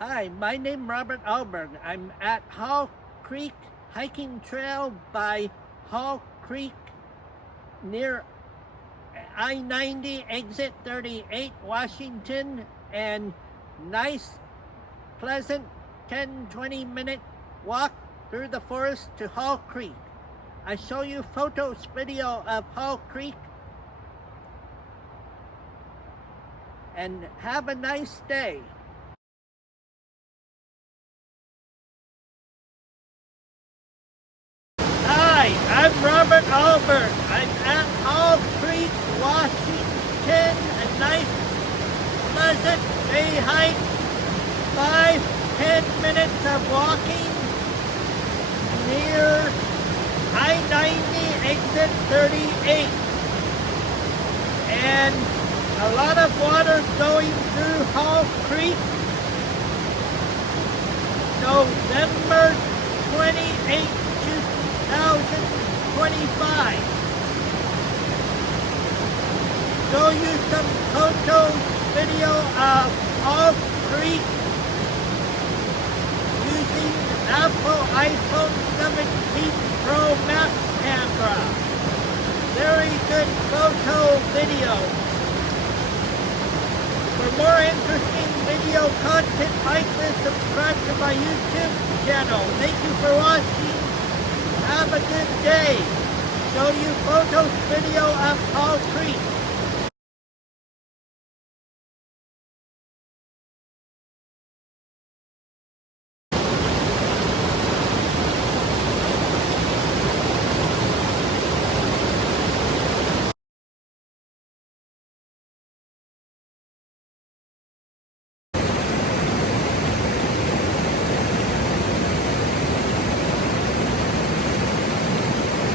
Hi, my name is Robert Alberg. I'm at Hall Creek Hiking Trail by Hall Creek near I-90 exit 38 Washington, and nice pleasant 10-20 minute walk through the forest to Hall Creek. I show you photos, video of Hall Creek, and have a nice day. Hi, I'm Robert Alberg. I'm at Hall Creek, Washington. A nice, pleasant day hike. 5-10 minutes of walking near I-90 exit 38. And a lot of water going through Hall Creek. November 28th. 2025. Show you some photos, video of Hall Creek using Apple iPhone 17 Pro Max camera. Very good photo video. For more interesting video content like this, subscribe to my YouTube channel. Thank you for watching. Have a good day. Show you photos, video of Hall Creek.